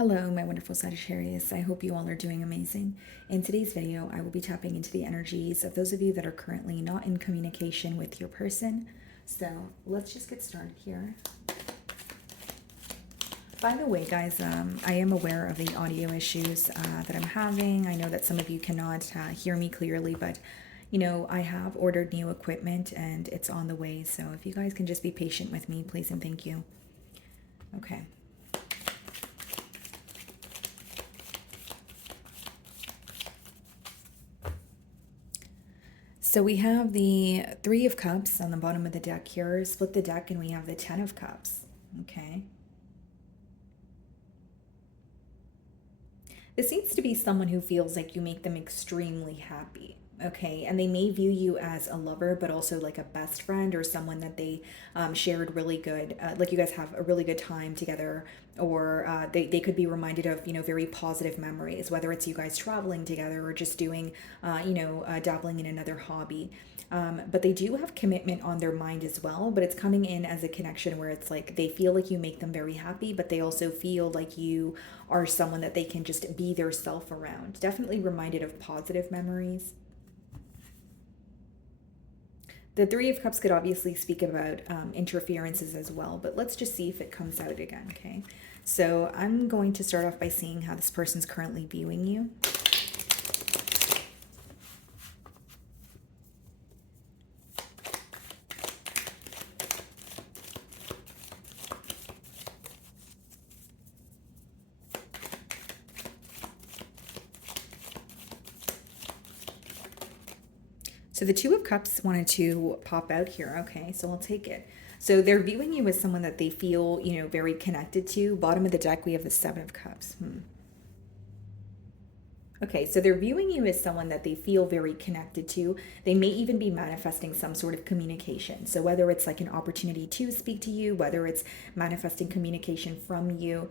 Hello, my wonderful Sagittarius. I hope you all are doing amazing. In today's video, I will be tapping into the energies of those of you that are currently not in communication with your person. So let's just get started here. By the way, guys, I am aware of the audio issues that I'm having. I know that some of you cannot hear me clearly, but I have ordered new equipment and it's on the way. So if you guys can just be patient with me, please and thank you. Okay. So we have the Three of Cups on the bottom of the deck here. Split the deck and we have the Ten of Cups. Okay. This seems to be someone who feels like you make them extremely happy. Okay, and they may view you as a lover, but also like a best friend or someone that they shared really good, like you guys have a really good time together, or they could be reminded of, very positive memories, whether it's you guys traveling together or just doing, dabbling in another hobby. But they do have commitment on their mind as well, but it's coming in as a connection where it's like they feel like you make them very happy, but they also feel like you are someone that they can just be their self around. Definitely reminded of positive memories. The Three of Cups could obviously speak about interferences as well, but let's just see if it comes out again, okay? So I'm going to start off by seeing how this person's currently viewing you. So the Two of Cups wanted to pop out here. Okay, so I'll take it. So they're viewing you as someone that they feel, very connected to. Bottom of the deck, we have the Seven of Cups. Okay, so they're viewing you as someone that they feel very connected to. They may even be manifesting some sort of communication. So whether it's like an opportunity to speak to you, whether it's manifesting communication from you.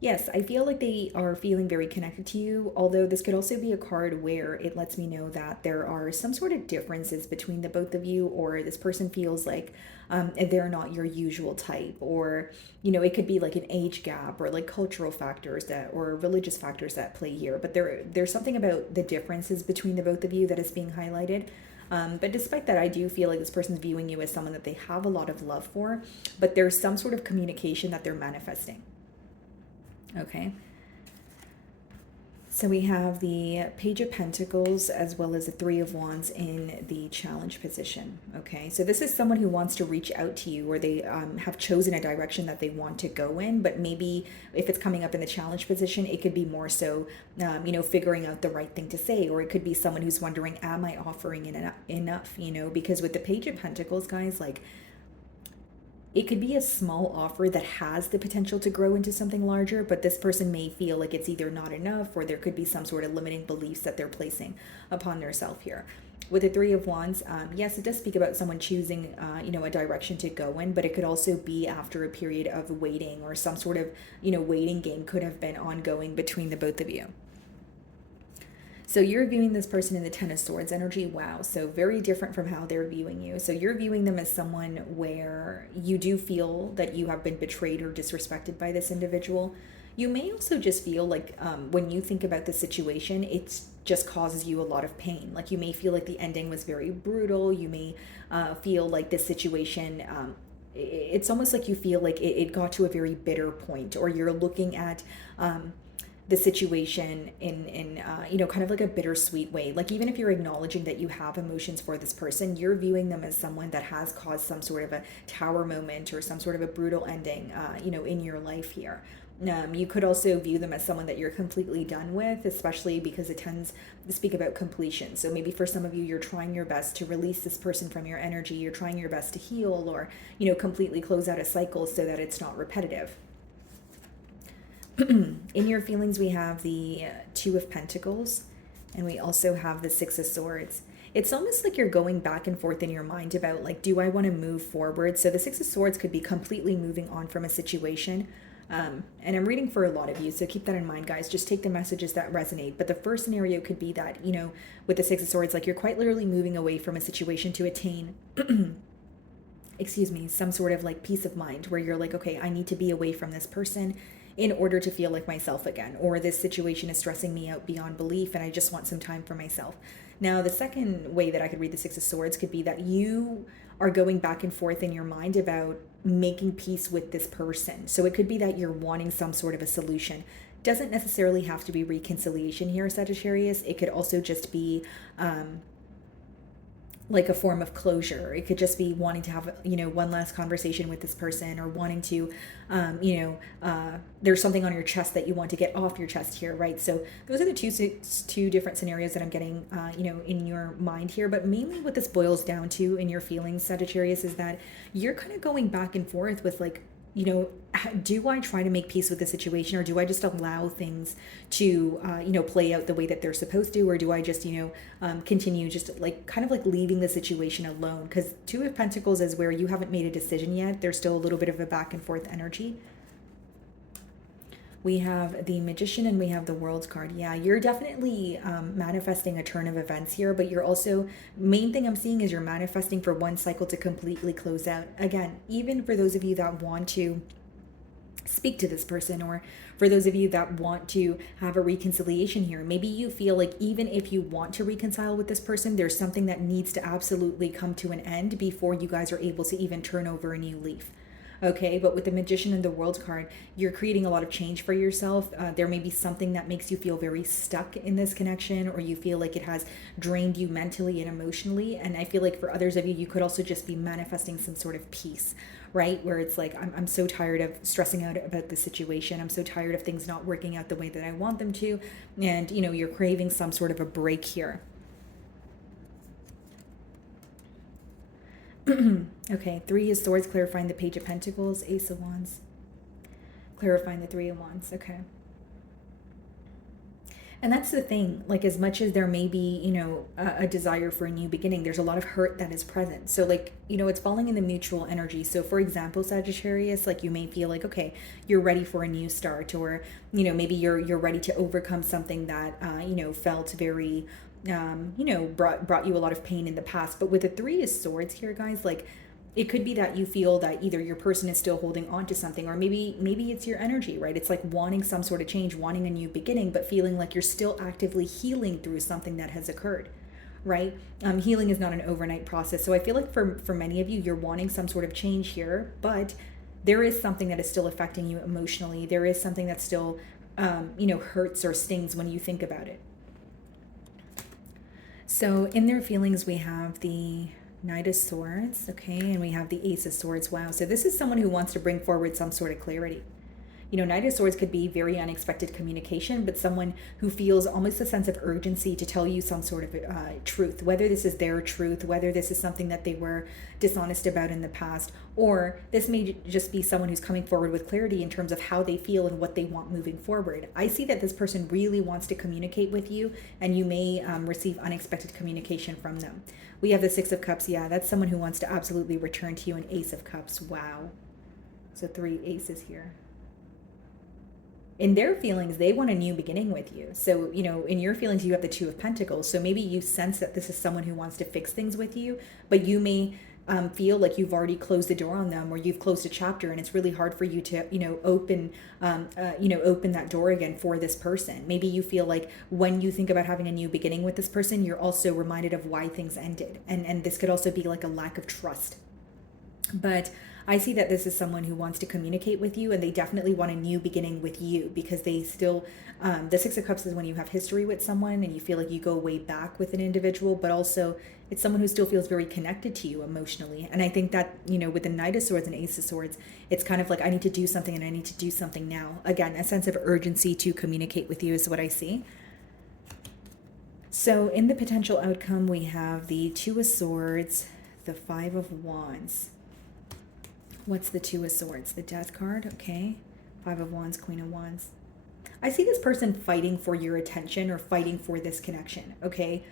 Yes, I feel like they are feeling very connected to you, although this could also be a card where it lets me know that there are some sort of differences between the both of you, or this person feels like they're not your usual type, or it could be like an age gap or like cultural factors that or religious factors that play here, but there's something about the differences between the both of you that is being highlighted. But despite that, I do feel like this person's viewing you as someone that they have a lot of love for, but there's some sort of communication that they're manifesting. Okay. So we have the Page of Pentacles as well as the Three of Wands in the challenge position. Okay, so this is someone who wants to reach out to you, or they have chosen a direction that they want to go in, but maybe if it's coming up in the challenge position, it could be more so, figuring out the right thing to say, or it could be someone who's wondering, am I offering enough, because with the Page of Pentacles, guys, like, it could be a small offer that has the potential to grow into something larger, but this person may feel like it's either not enough, or there could be some sort of limiting beliefs that they're placing upon their self here. With the Three of Wands, yes, it does speak about someone choosing, a direction to go in, but it could also be after a period of waiting, or some sort of, waiting game could have been ongoing between the both of you. So you're viewing this person in the Ten of Swords energy. Wow. So very different from how they're viewing you. So you're viewing them as someone where you do feel that you have been betrayed or disrespected by this individual. You may also just feel like when you think about the situation, it just causes you a lot of pain. Like you may feel like the ending was very brutal. You may feel like this situation, it's almost like you feel like it got to a very bitter point, or you're looking at the situation in kind of like a bittersweet way. Like even if you're acknowledging that you have emotions for this person, you're viewing them as someone that has caused some sort of a tower moment or some sort of a brutal ending in your life here. You could also view them as someone that you're completely done with, especially because it tends to speak about completion. So maybe for some of you, you're trying your best to release this person from your energy. You're trying your best to heal, or completely close out a cycle so that it's not repetitive. In your feelings, we have the Two of Pentacles, and we also have the Six of Swords. It's almost like you're going back and forth in your mind about, like, do I want to move forward? So the Six of Swords could be completely moving on from a situation. And I'm reading for a lot of you, so keep that in mind, guys. Just take the messages that resonate. But the first scenario could be that, with the Six of Swords, like you're quite literally moving away from a situation to attain excuse me, some sort of like peace of mind, where you're like, okay, I need to be away from this person in order to feel like myself again, or this situation is stressing me out beyond belief and I just want some time for myself. Now, the second way that I could read the Six of Swords could be that you are going back and forth in your mind about making peace with this person. So it could be that you're wanting some sort of a solution. Doesn't necessarily have to be reconciliation here, Sagittarius. It could also just be like a form of closure. It could just be wanting to have, one last conversation with this person, or wanting to, there's something on your chest that you want to get off your chest here, right? So those are the two different scenarios that I'm getting, in your mind here. But mainly what this boils down to in your feelings, Sagittarius, is that you're kind of going back and forth with like, do I try to make peace with the situation, or do I just allow things to, play out the way that they're supposed to, or do I just, continue just like kind of like leaving the situation alone? Because Two of Pentacles is where you haven't made a decision yet. There's still a little bit of a back and forth energy. We have the Magician and we have the World card. Yeah, you're definitely manifesting a turn of events here, but you're also, main thing I'm seeing is you're manifesting for one cycle to completely close out. Again, even for those of you that want to speak to this person, or for those of you that want to have a reconciliation here, maybe you feel like even if you want to reconcile with this person, there's something that needs to absolutely come to an end before you guys are able to even turn over a new leaf. Okay, but with the Magician and the World card, you're creating a lot of change for yourself. There may be something that makes you feel very stuck in this connection, or you feel like it has drained you mentally and emotionally. And I feel like for others of you, you could also just be manifesting some sort of peace, right? Where it's like, I'm so tired of stressing out about the situation. I'm so tired of things not working out the way that I want them to. And, you're craving some sort of a break here. Okay, Three of Swords, clarifying the Page of Pentacles, Ace of Wands, clarifying the Three of Wands. Okay. And that's the thing, like as much as there may be, a desire for a new beginning, there's a lot of hurt that is present. So like, it's falling in the mutual energy. So for example, Sagittarius, like you may feel like, okay, you're ready for a new start, or, maybe you're ready to overcome something that, felt very, brought you a lot of pain in the past. But with the Three of Swords here, guys, like it could be that you feel that either your person is still holding on to something, or maybe it's your energy, right? It's like wanting some sort of change, wanting a new beginning, but feeling like you're still actively healing through something that has occurred, right? Healing is not an overnight process. So I feel like for many of you, you're wanting some sort of change here, but there is something that is still affecting you emotionally. There is something that still, hurts or stings when you think about it. So in their feelings, we have the Knight of Swords, okay, and we have the Ace of Swords. Wow, so this is someone who wants to bring forward some sort of clarity. Knight of Swords could be very unexpected communication, but someone who feels almost a sense of urgency to tell you some sort of truth, whether this is their truth, whether this is something that they were dishonest about in the past, or this may just be someone who's coming forward with clarity in terms of how they feel and what they want moving forward. I see that this person really wants to communicate with you, and you may receive unexpected communication from them. We have the Six of Cups. Yeah, that's someone who wants to absolutely return to you, an Ace of Cups. Wow. So 3 aces here. In their feelings, they want a new beginning with you. So, in your feelings, you have the Two of Pentacles. So maybe you sense that this is someone who wants to fix things with you, but you may feel like you've already closed the door on them, or you've closed a chapter, and it's really hard for you to, open that door again for this person. Maybe you feel like when you think about having a new beginning with this person, you're also reminded of why things ended. And this could also be like a lack of trust. But I see that this is someone who wants to communicate with you, and they definitely want a new beginning with you, because they still, the Six of Cups is when you have history with someone and you feel like you go way back with an individual, but also it's someone who still feels very connected to you emotionally. And I think that, with the Knight of Swords and Ace of Swords, it's kind of like, I need to do something and I need to do something now. Again, a sense of urgency to communicate with you is what I see. So in the potential outcome, we have the Two of Swords, the Five of Wands. What's the Two of Swords? The Death card, okay. Five of Wands, Queen of Wands. I see this person fighting for your attention, or fighting for this connection, okay?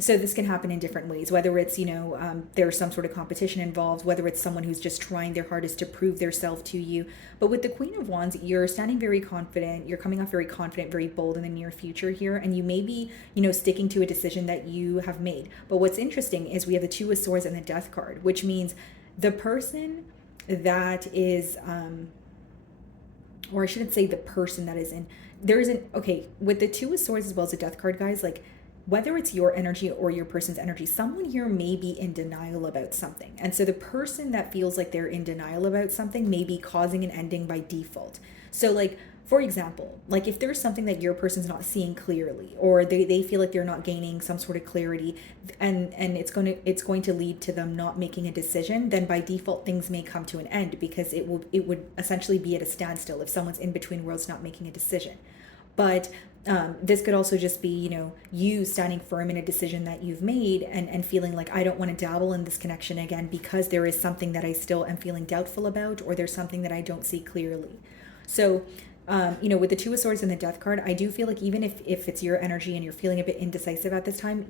So this can happen in different ways, whether it's, there's some sort of competition involved, whether it's someone who's just trying their hardest to prove their self to you. But with the Queen of Wands, you're standing very confident. You're coming off very confident, very bold in the near future here. And you may be, sticking to a decision that you have made. But what's interesting is we have the Two of Swords and the Death card, which means the person that is or I shouldn't say the person that is in, there isn't, okay, with the Two of Swords as well as the Death card, guys, like, whether it's your energy or your person's energy, someone here may be in denial about something. And so the person that feels like they're in denial about something may be causing an ending by default. So, like, for example, like if there's something that your person's not seeing clearly, or they feel like they're not gaining some sort of clarity, and it's going to lead to them not making a decision, then by default things may come to an end, because it would essentially be at a standstill if someone's in between worlds not making a decision. But this could also just be, you standing firm in a decision that you've made, and feeling like, I don't want to dabble in this connection again because there is something that I still am feeling doubtful about, or there's something that I don't see clearly. So, with the Two of Swords and the Death card, I do feel like even if it's your energy and you're feeling a bit indecisive at this time,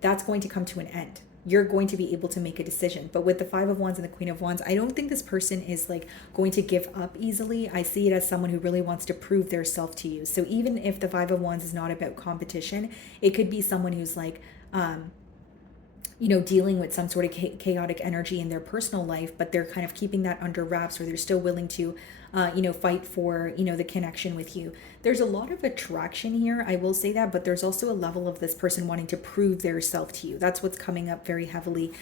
that's going to come to an end. You're going to be able to make a decision. But with the Five of Wands and the Queen of Wands, I don't think this person is like going to give up easily. I see it as someone who really wants to prove their self to you. So even if the Five of Wands is not about competition, it could be someone who's like, dealing with some sort of chaotic energy in their personal life, but they're kind of keeping that under wraps, or they're still willing to, fight for, the connection with you. There's a lot of attraction here, I will say that, but there's also a level of this person wanting to prove their self to you. That's what's coming up very heavily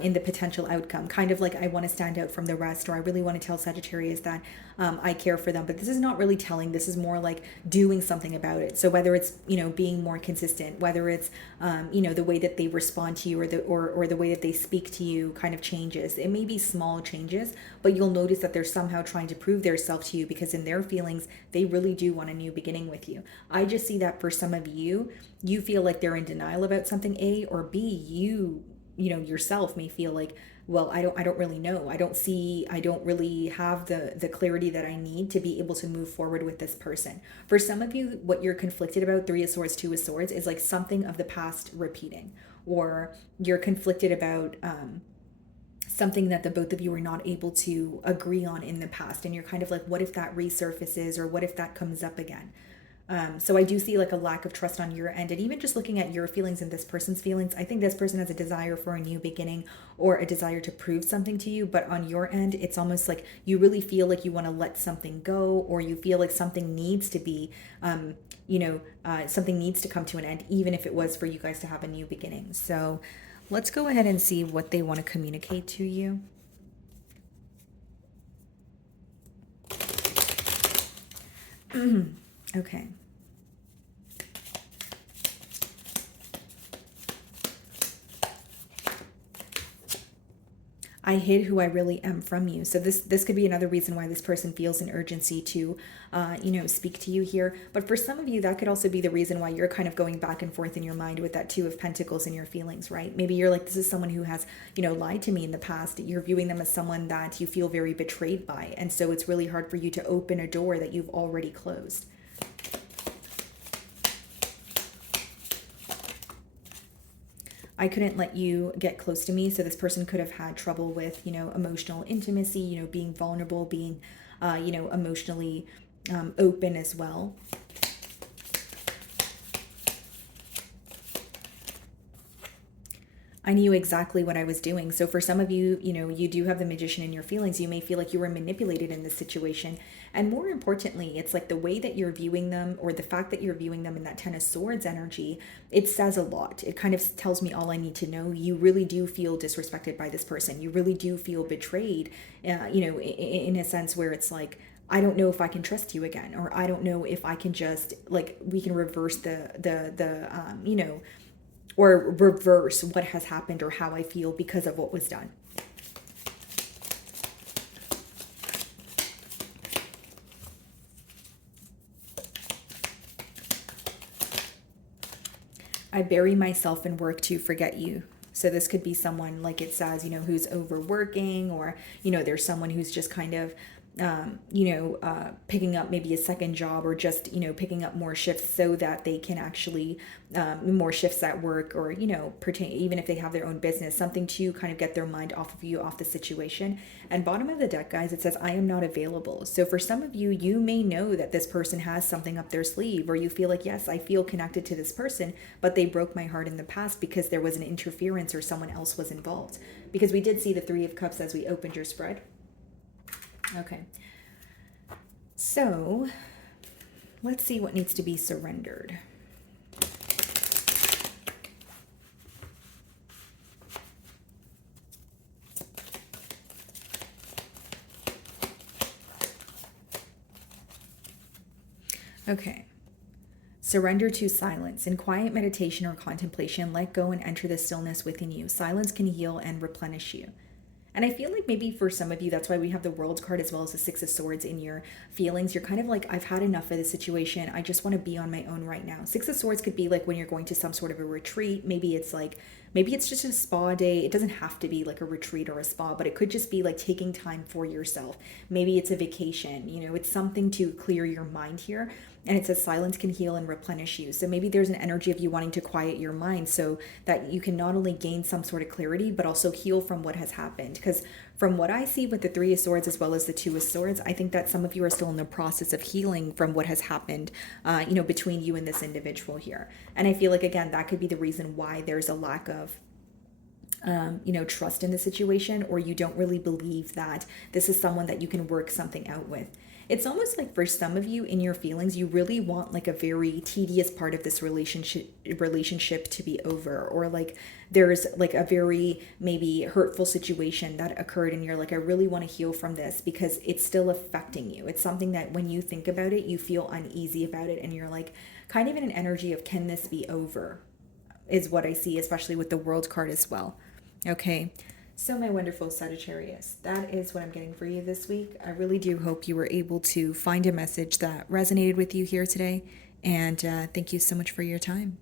in the potential outcome. Kind of like, I want to stand out from the rest, or I really want to tell Sagittarius that I care for them. But this is not really telling. This is more like doing something about it. So whether it's, being more consistent, whether it's, the way that they respond to you, or the way that they speak to you kind of changes. It may be small changes, but you'll notice that they're somehow trying to prove their self to you, because in their feelings, they really do want a new beginning with you. I just see that for some of you, you feel like they're in denial about something, A, or B, yourself may feel like, well, I don't really know. I don't really have the clarity that I need to be able to move forward with this person. For some of you, what you're conflicted about, Three of Swords, Two of Swords, is like something of the past repeating, or you're conflicted about something that the both of you are not able to agree on in the past, and you're kind of like, what if that resurfaces, or what if that comes up again? So I do see like a lack of trust on your end. And even just looking at your feelings and this person's feelings, I think this person has a desire for a new beginning, or a desire to prove something to you. But on your end, it's almost like you really feel like you want to let something go, or you feel like something needs to be, something needs to come to an end, even if it was for you guys to have a new beginning. So let's go ahead and see what they want to communicate to you. Okay. I hid who I really am from you. So this could be another reason why this person feels an urgency to, speak to you here. But for some of you, that could also be the reason why you're kind of going back and forth in your mind with that Two of Pentacles in your feelings, right? Maybe you're like, this is someone who has, lied to me in the past. You're viewing them as someone that you feel very betrayed by. And so it's really hard for you to open a door that you've already closed. I couldn't let you get close to me. So this person could have had trouble with, emotional intimacy, being vulnerable, being, emotionally open as well. I knew exactly what I was doing. So for some of you, you do have the Magician in your feelings. You may feel like you were manipulated in this situation. And more importantly, it's like the way that you're viewing them, or the fact that you're viewing them in that Ten of Swords energy, it says a lot. It kind of tells me all I need to know. You really do feel disrespected by this person. You really do feel betrayed, in a sense where it's like, I don't know if I can trust you again, or I don't know if I can just, like, we can reverse or reverse what has happened, or how I feel because of what was done. I bury myself in work to forget you. So this could be someone, like it says, who's overworking, or, there's someone who's just kind of, picking up maybe a second job, or just, picking up more shifts so that they can actually, more shifts at work, or, pertain, even if they have their own business, something to kind of get their mind off of you, off the situation. And bottom of the deck, guys, it says, I am not available. So for some of you, you may know that this person has something up their sleeve, or you feel like, yes, I feel connected to this person, but they broke my heart in the past because there was an interference, or someone else was involved. Because we did see the Three of Cups as we opened your spread. Okay. So let's see what needs to be surrendered. Okay. Surrender to silence. In quiet meditation or contemplation, let go and enter the stillness within you. Silence can heal and replenish you. And I feel like maybe for some of you, that's why we have the World card as well as the Six of Swords in your feelings. You're kind of like, I've had enough of this situation. I just want to be on my own right now. Six of Swords could be like when you're going to some sort of a retreat. Maybe it's just a spa day. It doesn't have to be like a retreat or a spa, but it could just be like taking time for yourself. Maybe it's a vacation. It's something to clear your mind here. And it says silence can heal and replenish you. So maybe there's an energy of you wanting to quiet your mind so that you can not only gain some sort of clarity, but also heal from what has happened. Because from what I see with the Three of Swords as well as the Two of Swords, I think that some of you are still in the process of healing from what has happened, between you and this individual here. And I feel like, again, that could be the reason why there's a lack of trust in the situation, or you don't really believe that this is someone that you can work something out with. It's almost like for some of you in your feelings, you really want like a very tedious part of this relationship to be over, or like there's like a very maybe hurtful situation that occurred and you're like, I really want to heal from this because it's still affecting you. It's something that when you think about it, you feel uneasy about it, and you're like kind of in an energy of, can this be over, is what I see, especially with the World card as well. Okay. So my wonderful Sagittarius, that is what I'm getting for you this week. I really do hope you were able to find a message that resonated with you here today. And thank you so much for your time.